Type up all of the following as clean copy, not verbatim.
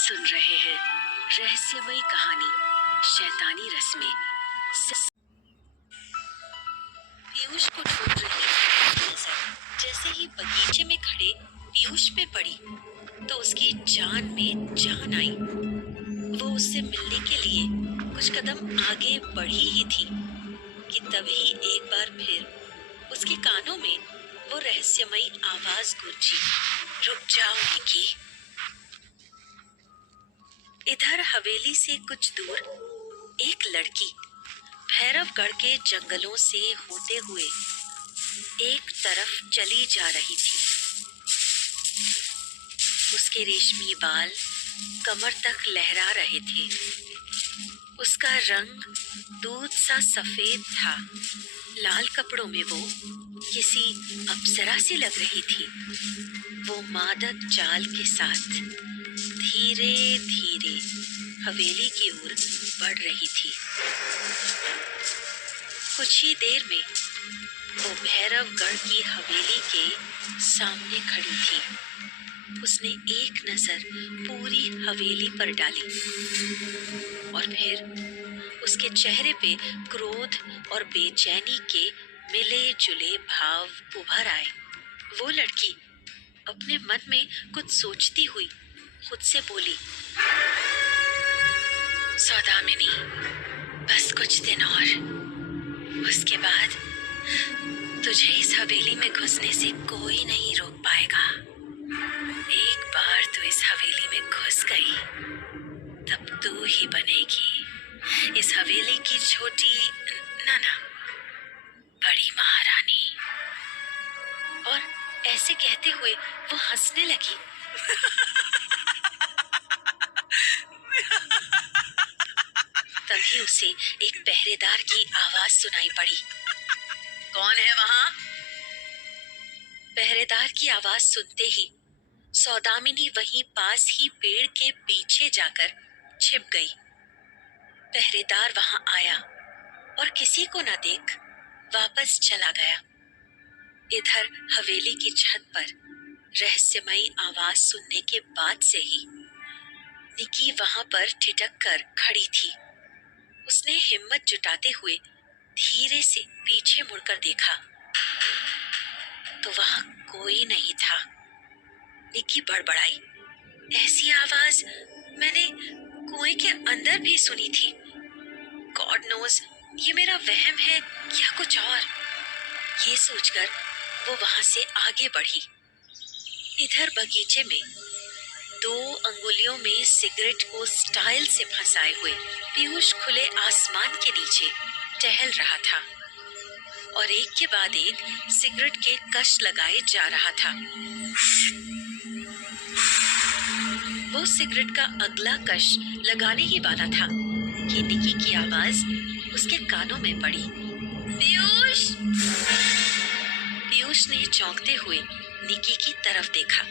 सुन रहे हैं रहस्यमयी कहानी शैतानी रस्में। पीयूष को ढूंढ रही नजर जैसे ही बगीचे में खड़े पीयूष पे पड़ी तो उसकी जान में जान आई। वो उससे मिलने के लिए कुछ कदम आगे बढ़ी ही थी कि तभी एक बार फिर उसके कानों में वो रहस्यमयी आवाज गूंजी, रुक जाओ निकी। इधर हवेली से कुछ दूर एक लड़की भैरवगढ़ के जंगलों से होते हुए एक तरफ चली जा रही थी। उसके रेशमी बाल कमर तक लहरा रहे थे। उसका रंग दूध सा सफेद था। लाल कपड़ों में वो किसी अप्सरा सी लग रही थी। वो मादक चाल के साथ धीरे धीरे हवेली की ओर बढ़ रही थी। कुछ ही देर में वो भैरवगढ़ की हवेली के सामने खड़ी थी। उसने एक नजर पूरी हवेली पर डाली और फिर उसके चेहरे पे क्रोध और बेचैनी के मिले जुले भाव उभर आए। वो लड़की अपने मन में कुछ सोचती हुई खुद से बोली, सौदामिनी, बस कुछ दिन और, उसके बाद तुझे इस हवेली में घुसने से कोई नहीं रोक पाएगा। एक बार तू इस हवेली में घुस गई तब तू ही बनेगी इस हवेली की छोटी ना बड़ी महारानी। और ऐसे कहते हुए वो हंसने लगी। तभी उसे एक पहरेदार की आवाज सुनाई पड़ी, कौन है वहां? पहरेदार की आवाज सुनते ही सौदामिनी वहीं पास ही पेड़ के पीछे जाकर छिप गई। पहरेदार वहां आया और किसी को न देख वापस चला गया। इधर हवेली की छत पर रहस्यमयी आवाज सुनने के बाद से ही निकी वहां पर ठिठक कर खड़ी थी। उसने हिम्मत जुटाते हुए धीरे से पीछे मुड़कर देखा तो वहां कोई नहीं था। निकी बड़बड़ाई, ऐसी आवाज मैंने कुएं के अंदर भी सुनी थी। गॉड नोज ये मेरा वहम है या कुछ और। ये सोचकर वो वहां से आगे बढ़ी। इधर बगीचे में 2 अंगुलियों में सिगरेट को स्टाइल से फंसाए हुए पीयूष खुले आसमान के नीचे टहल रहा था और एक के बाद एक सिगरेट के कश लगाए जा रहा था। वो सिगरेट का अगला कश लगाने ही वाला था कि निकी की आवाज उसके कानों में पड़ी, पीयूष। पीयूष ने चौंकते हुए निकी की तरफ देखा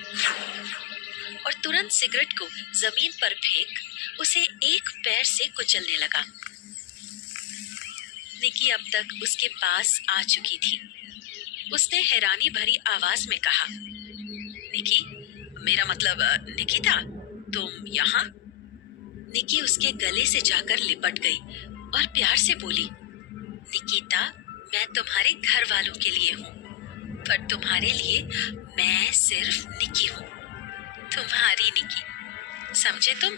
और तुरंत सिगरेट को जमीन पर फेंक उसे एक पैर से कुचलने लगा। निकी अब तक उसके पास आ चुकी थी। उसने हैरानी भरी आवाज में कहा, निकी, मेरा मतलब निकिता, तुम यहाँ? निकी उसके गले से जाकर लिपट गई और प्यार से बोली, निकिता, मैं तुम्हारे घर वालों के लिए हूँ, पर तुम्हारे लिए मैं सिर्फ निकी हूँ, तुम्हारी निकी, समझे तुम?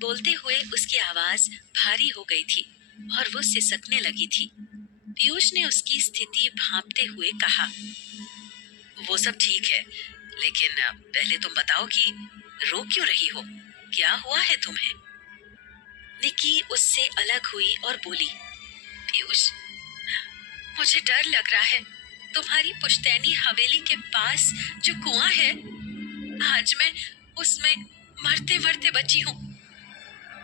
बोलते हुए उसकी आवाज भारी हो गई थी और वो सिसकने लगी थी। पीयूष ने उसकी स्थिति भांपते हुए कहा, वो सब ठीक है, लेकिन पहले तुम बताओ कि रो क्यों रही हो? क्या हुआ है तुम्हें? निकी उससे अलग हुई और बोली, पीयूष, मुझे डर लग रहा है। तुम्हारी पुश्तैनी हवेली के पास जो कुआं है, आज मैं उसमें मरते मरते बची हूँ।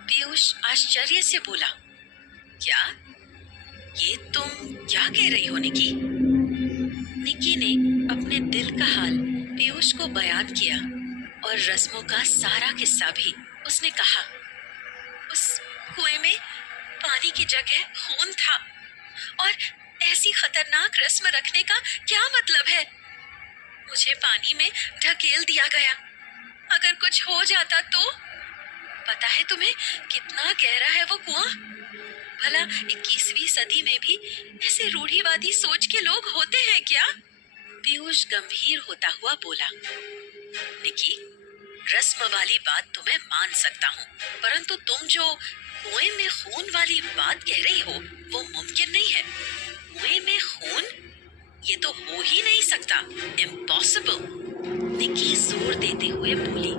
पीयूष आश्चर्य से बोला, क्या? ये तुम क्या कह रही हो निकी? निकी ने अपने दिल का हाल पीयूष को बयान किया और रस्मों का सारा किस्सा भी। उसने कहा, उस कुएं में पानी की जगह खून था और ऐसी खतरनाक रस्म रखने का क्या मतलब है? मुझे पानी में ढकेल दिया गया। अगर कुछ हो जाता तो? पता है तुम्हें कितना गहरा है वो कुआं? भला 21वीं सदी में भी ऐसे रूढ़िवादी सोच के लोग होते हैं क्या? पीयूष गंभीर होता हुआ बोला। निकी, रस्म वाली बात तो मैं मान सकता हूँ, परंतु तुम जो कुएं में खून वाली बात कह रही हो वो मुमकिन नहीं है। कुएं में खून? ये तो हो ही नहीं सकता। इम्पॉसिबल। निकी जोर देते हुए बोली।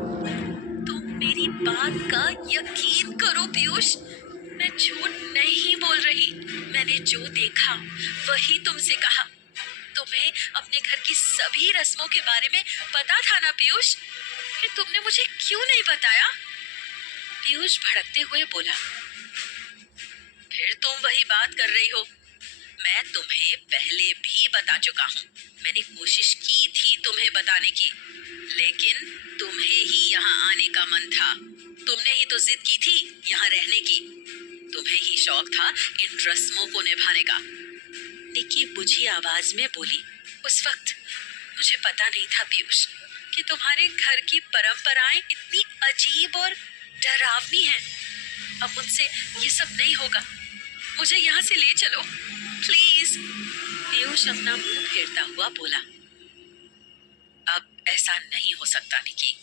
तुम मेरी बात का यकीन करो पीयूष, मैं झूठ नहीं बोल रही। मैंने जो देखा वही तुमसे कहा। तुम्हें अपने घर की सभी रस्मों के बारे में पता था ना पीयूष? फिर तुमने मुझे क्यों नहीं बताया? पीयूष भड़कते हुए बोला। फिर तुम वही बात कर रही हो। मैं तुम्हें पहले भी बता चुका हूँ। मैंने कोशिश की थी तुम्हें बताने की, लेकिन तुम्हें ही यहाँ आने का मन था। तुमने ही तो जिद की थी यहाँ रहने की। तुम्हें ही शौक था इन रस्मों को निभाने का। निकी बुझी आवाज में बोली। उस वक्त मुझे पता नहीं था पीयूष कि तुम्हारे घर की परंपराएं इतनी अजीब और डरावनी हैं। अब मुझसे ये सब नहीं होगा। मुझे यहाँ से ले चलो प्लीज। पीयूष अपना मुंह फेरता हुआ बोला। अब ऐसा नहीं हो सकता निकी।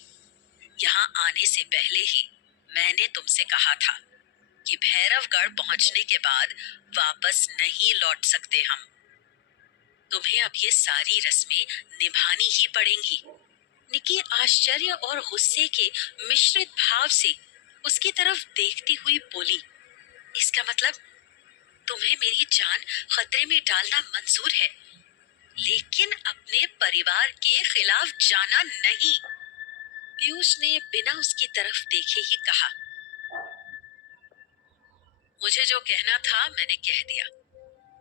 यहाँ आने से पहले ही मैंने तुमसे कहा था कि भैरवगढ़ पहुंचने के बाद वापस नहीं लौट सकते हम। तुम्हें अब ये सारी रस्में निभानी ही पड़ेंगी। निकी आश्चर्य और गुस्से के मिश्रित भाव से उसकी तरफ देखती हुई बोली। इसका मतलब तुम्हें मेरी जान खतरे में डालना मंजूर है, लेकिन अपने परिवार के खिलाफ जाना नहीं। पीयूष ने बिना उसकी तरफ देखे ही कहा। मुझे जो कहना था मैंने कह दिया।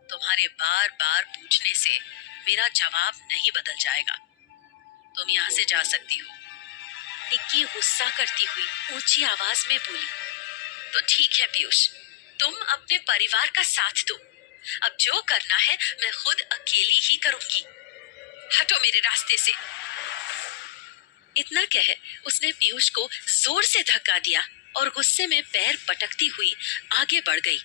तुम्हारे बार बार पूछने से मेरा जवाब नहीं बदल जाएगा। तुम यहाँ से जा सकती हो। निक्की गुस्सा करती हुई ऊंची आवाज में बोली। तो ठीक है पीयूष, तुम अपने परिवार का साथ दो। अब जो करना है मैं खुद अकेली ही करूंगी। हटो मेरे रास्ते से। इतना कह उसने पीयूष को जोर से धक्का दिया और गुस्से में पैर पटकती हुई आगे बढ़ गई।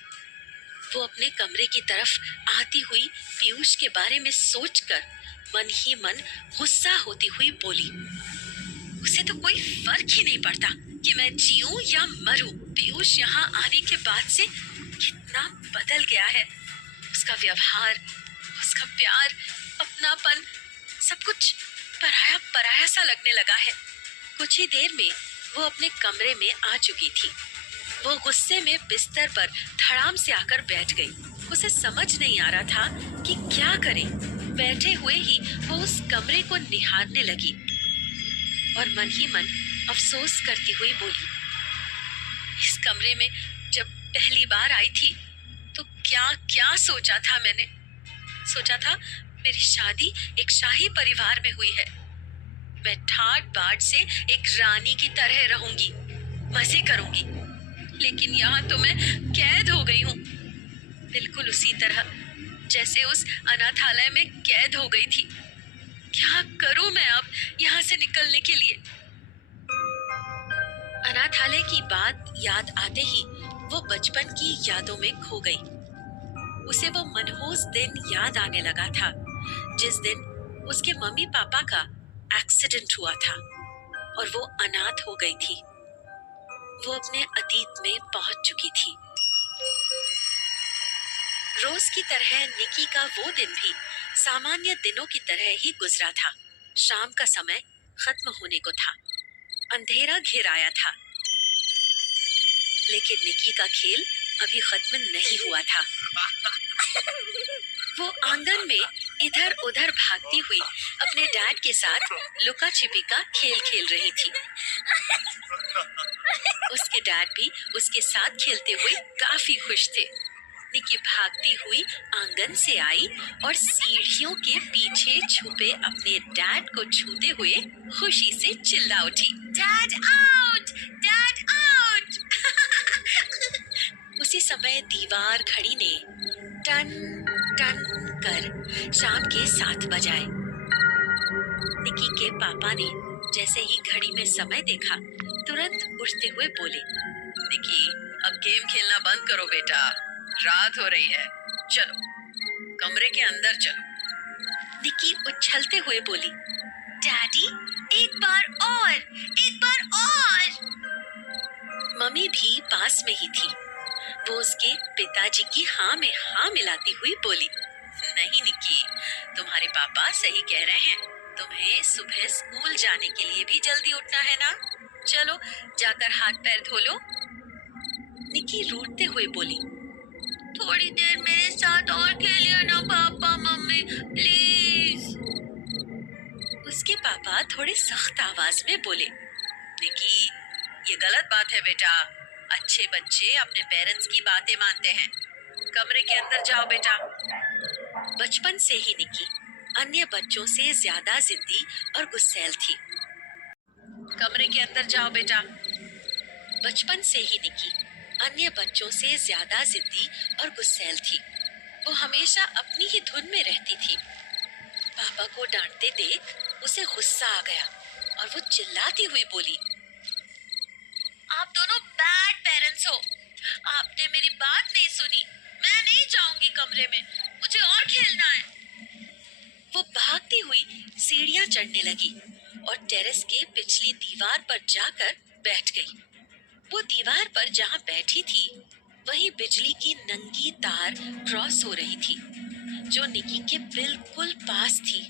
वो अपने कमरे की तरफ आती हुई पीयूष के बारे में सोचकर मन ही मन गुस्सा होती हुई बोली। उसे तो कोई फर्क ही नहीं पड़ता कि मैं जीऊं या मरूं। पीयूष यहाँ आने के बाद से कितना बदल गया है। उसका व्यवहार, उसका प्यार, अपनापन, सब कुछ पराया पराया सा लगने लगा है। कुछ ही देर में वो अपने कमरे में आ चुकी थी। वो गुस्से में बिस्तर पर धड़ाम से आकर बैठ गई। उसे समझ नहीं आ रहा था कि क्या करे। बैठे हुए ही वो उस कमरे को निहारने लगी और मन ही मन अफसोस करती हुई बोली। इस कमरे में जब पहली बार आई थी तो क्या क्या सोचा था मैंने। सोचा था मेरी शादी एक शाही परिवार में हुई है। मैं ठाट बाट से एक रानी की तरह रहूंगी, मजे करूंगी। लेकिन यहाँ तो मैं कैद हो गई हूँ, बिल्कुल उसी तरह जैसे उस अनाथालय में कैद हो गई थी। क्या करूं मैं अब यहाँ से निकलने के लिए। अनाथालय की बात याद आते ही वो बचपन की यादों में खो गई। उसे वो मनहूस दिन याद आने लगा था जिस दिन उसके मम्मी पापा का एक्सीडेंट हुआ था और वो अनाथ हो गई थी। वो अपने अतीत में पहुंच चुकी थी। रोज की तरह निकी का वो दिन भी सामान्य दिनों की तरह ही गुजरा था। शाम का समय खत्म होने को था। अंधेरा घिर आया था, लेकिन निकी का खेल अभी खत्म नहीं हुआ था। वो आंगन में इधर उधर भागती हुई अपने डैड के साथ लुका छिपी का खेल खेल रही थी। उसके डैड भी उसके साथ खेलते हुए काफी खुश थे। निकी भागती हुई आंगन से आई और सीढ़ियों के पीछे छुपे अपने डैड को छूते हुए खुशी से चिल्ला उठी। Dad out! Dad out! उसी समय दीवार घड़ी ने टन टन कर शाम के 7 बजाए। निकी के पापा ने जैसे ही घड़ी में समय देखा, तुरंत उठते हुए बोले, निकी, अब गेम खेलना बंद करो बेटा, रात हो रही है, चलो कमरे के अंदर चलो। निकी उछलते हुए बोली, डैडी, एक बार और, एक बार और। मम्मी भी पास में ही थी। वो उसके पिताजी की हाँ में हाँ मिलाती हुई बोली, नहीं निकी, तुम्हारे पापा सही कह रहे हैं, तुम्हें सुबह स्कूल जाने के लिए भी जल्दी उठना है ना, चलो जाकर हाथ पैर धो लो। निकी रूठते हुए बोली, थोड़ी देर मेरे साथ और खेलिए ना पापा मम्मी, प्लीज। उसके पापा थोड़े सख्त आवाज में बोले, निकी, ये गलत बात है बेटा, अच्छे बच्चे अपने पेरेंट्स की बातें मानते हैं, कमरे के अंदर जाओ बेटा। बचपन से ही निकी अन्य बच्चों से ज्यादा जिद्दी और गुस्सैल थी। कमरे के अंदर जाओ बेटा। बचपन से ही निकी अन्य बच्चों से ज्यादा जिद्दी और गुस्सैल थी। वो हमेशा अपनी ही धुन में रहती थी। पापा को डांटते देख उसे गुस्सा आ गया और वो चिल्लाती हुई बोली, आप दोनों बैड पेरेंट्स हो, आपने मेरी बात नहीं सुनी, मैं नहीं जाऊंगी कमरे में, मुझे और खेलना है। वो भागती हुई सीढ़ियां चढ़ने लगी और टेरेस के पिछली दीवार पर जाकर बैठ गई। वो दीवार पर जहां बैठी थी वहीं बिजली की नंगी तार क्रॉस हो रही थी जो निकी के बिल्कुल पास थी।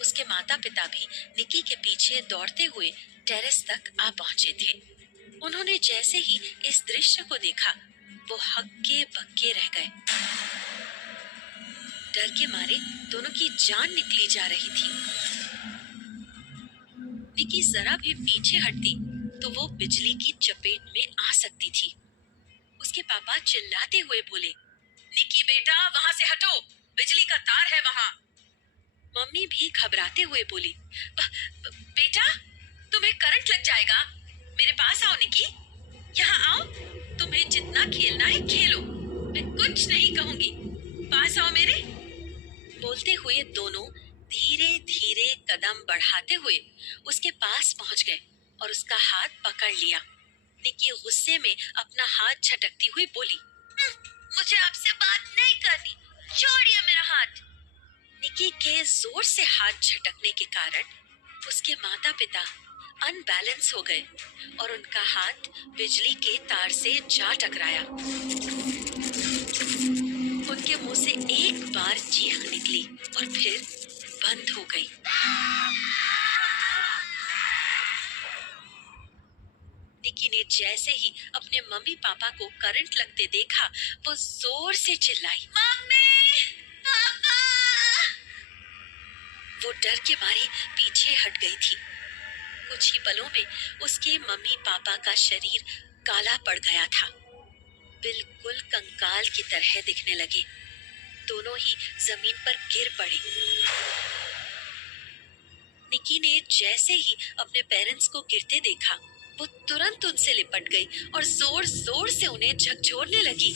उसके माता पिता भी निकी के पीछे दौड़ते हुए टेरेस तक आ पहुंचे थे। उन्होंने जैसे ही इस दृश्य को देखा वो हक्के बक्के रह गए। डर के मारे दोनों की जान निकली जा रही थी। निकी जरा भी पीछे हटती तो वो बिजली की चपेट में आ सकती थी। उसके पापा चिल्लाते हुए बोले, निकी बेटा, वहां से हटो, बिजली का तार है वहां। मम्मी भी घबराते हुए बोली, बेटा, तुम्हें करंट लग जाएगा, मेरे पास आओ निकी, यहाँ आओ, तुम्हें जितना खेलना है खेलो, मैं कुछ नहीं कहूंगी, पास आओ मेरे। बोलते हुए दोनों धीरे धीरे कदम बढ़ाते हुए उसके पास पहुंच गए और उसका हाथ पकड़ लिया। निकी गुस्से में अपना हाथ झटकती हुई बोली, मुझे आपसे बात नहीं करनी, छोड़िए मेरा हाथ। निकी के जोर से हाथ झटकने के कारण उसके माता पिता अनबैलेंस हो गए और उनका हाथ बिजली के तार से जा टकराया। उनके मुंह से एक बार चीख निकली और फिर बंद हो गई। निकी ने जैसे ही अपने मम्मी पापा को करंट लगते देखा वो जोर से चिल्लाई, मम्मी, पापा। वो डर के मारे पीछे हट गई थी। कुछ ही पलों में उसके मम्मी पापा का शरीर काला पड़ गया था, बिल्कुल कंकाल की तरह दिखने लगे। दोनों ही जमीन पर गिर पड़े। निकी ने जैसे ही अपने पेरेंट्स को गिरते देखा वो तुरंत उनसे लिपट गई और जोर जोर से उन्हें झकझोरने लगी।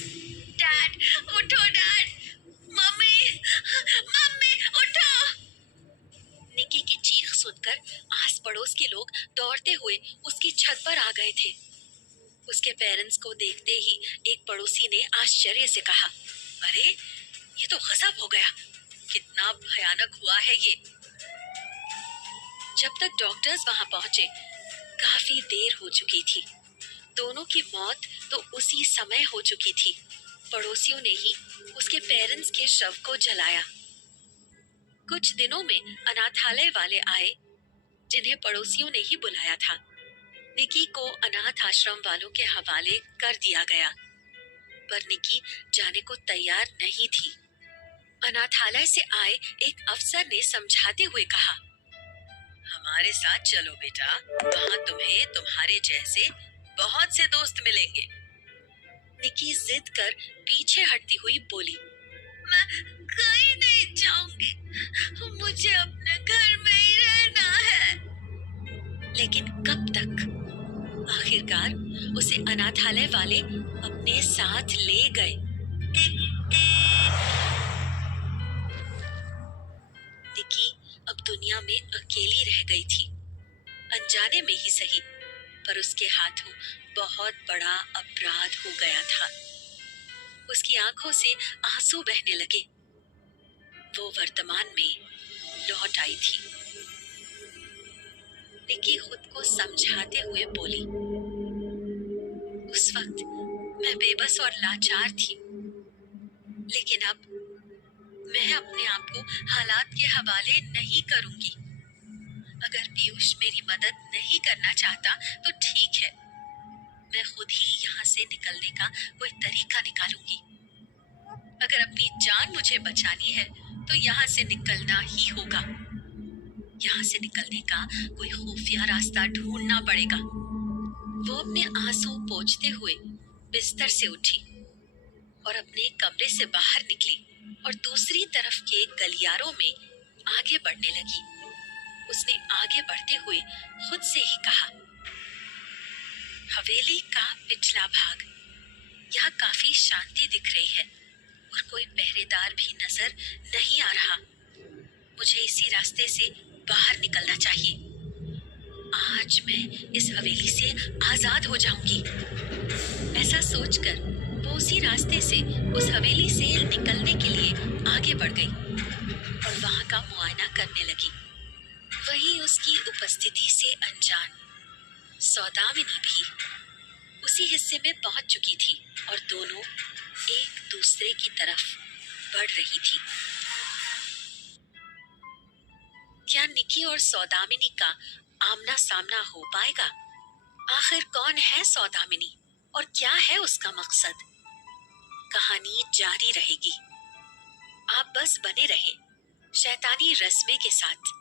डैड, उठो डैड, मम्मी, मम्मी उठो। निकी की चीख सुनकर आस पड़ोस के लोग दौड़ते हुए उसकी छत पर आ गए थे। उसके पेरेंट्स को देखते ही एक पड़ोसी ने आश्चर्य से कहा, अरे ये तो गजब हो गया, कितना भयानक हुआ है ये। जब तक डॉक्टर्स वहां पहुंचे काफी देर हो चुकी थी। दोनों की मौत तो उसी समय हो चुकी थी। पड़ोसियों ने ही उसके पेरेंट्स के शव को जलाया। कुछ दिनों में अनाथालय वाले आए जिन्हें पड़ोसियों ने ही बुलाया था। निकी को अनाथ आश्रम वालों के हवाले कर दिया गया, पर निकी जाने को तैयार नहीं थी। अनाथालय से आए एक अफसर ने समझाते हुए कहा, हमारे साथ चलो बेटा, वहाँ तुम्हें तुम्हारे जैसे बहुत से दोस्त मिलेंगे। निकी जिद कर पीछे हटती हुई बोली, मैं कहीं नहीं जाऊंगी, मुझे अपने घर में ही रहना है। लेकिन कब तक? आखिरकार उसे अनाथालय वाले अपने साथ ले गए। निकी अब दुनिया में अकेली रह गई थी। अनजाने में ही सही, पर उसके हाथों बहुत बड़ा अपराध हो गया था। उसकी आंखों से आंसू बहने लगे। वो वर्तमान में लौट आई थी। निकी खुद को समझाते हुए बोली, उस वक्त मैं बेबस और लाचार थी, लेकिन अब मैं अपने आप को हालात के हवाले नहीं करूंगी। अगर पीयूष मेरी मदद नहीं करना चाहता तो ठीक है, मैं खुद ही यहाँ से निकलने का कोई तरीका निकालूंगी। अगर अपनी जान मुझे बचानी है तो यहाँ से निकलना ही होगा। यहाँ से निकलने का कोई खुफिया रास्ता ढूंढना पड़ेगा। वो अपने आंसू पोंछते हुए बिस्तर से उठी और अपने कमरे से बाहर निकली और दूसरी तरफ के गलियारों में आगे बढ़ने लगी। उसने आगे बढ़ते हुए खुद से ही कहा, हवेली का पिछला भाग, यहाँ काफी शांति दिख रही है और कोई पहरेदार भी नजर नहीं आ रहा। मुझे इसी रास्ते से बाहर निकलना चाहिए। आज मैं इस हवेली से आजाद हो जाऊंगी। ऐसा सोचकर वो उसी रास्ते से उस हवेली से निकलने के लिए आगे बढ़ गई और वहां का मुआयना करने लगी। वहीं उसकी उपस्थिति से अनजान सौदामिनी भी उसी हिस्से में पहुंच चुकी थी और दोनों एक दूसरे की तरफ बढ़ रही थी। क्या निकी और सौदामिनी का आमना सामना हो पाएगा? आखिर कौन है सौदामिनी और क्या है उसका मकसद? कहानी जारी रहेगी। आप बस बने रहें शैतानी रस्मे के साथ।